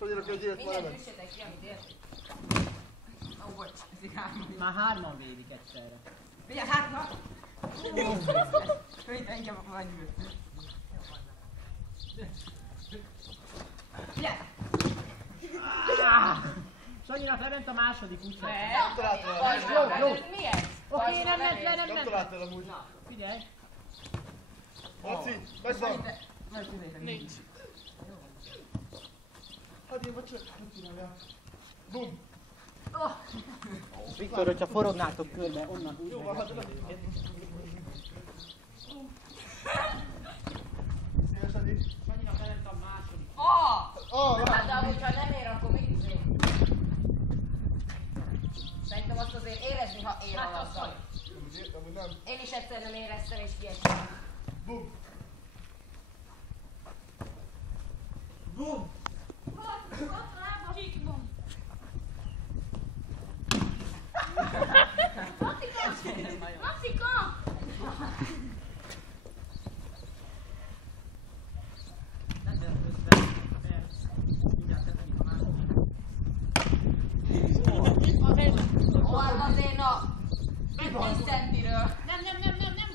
Sanyinak egy ilyet már Mindent üssetek ki, amit értik. Ó, bocs, ez így hárman. Már hárman védik egyszerre. Figyelj, hárman! Hőt engem a vagyunk. Figyelj! Sanyinak lement a második úgyhogy. Nem találtál el. Mi ez? Oké, nem ment le, nem Nem ment le. találtál amúgy. Figyelj. Laci, megvan. Nincs. Hát én vagy csak, hogy csináljál. Bum. Viktor, hogyha forognátok körbe, onnan úgy Jó, van, hát nem. Széles Adi. Sanyinak lement a második. Hát de amúgy, ha nem ér, akkor mit izé? Szerintem azt azért érezni, ha ér a labda. Amúgy nem. Én is egyszer nem éreztem, és kiestem. Bum. Bum! Nem lehet közben, mert mindjárt tettenik a második. Hol azért a 50 centiről? Nem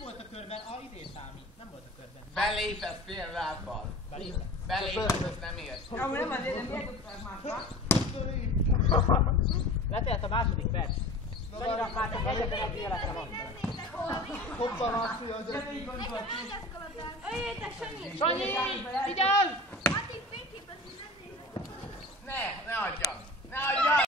volt a körben, a izé számít. Nem volt a körben. Belépett fél lábbal. Belépett. Belépett, ez nem ért. Amúgy nem azért, de miért tudták másra? Letelt a második perc. Sanyinak már csak egyetlen egy élete van. Hoppá, Laci, az egy. Öljétek, Sanyi! Sanyi! Vigyázz! Addig fényképezni nem nézek. Ne adjad! Ne adjad!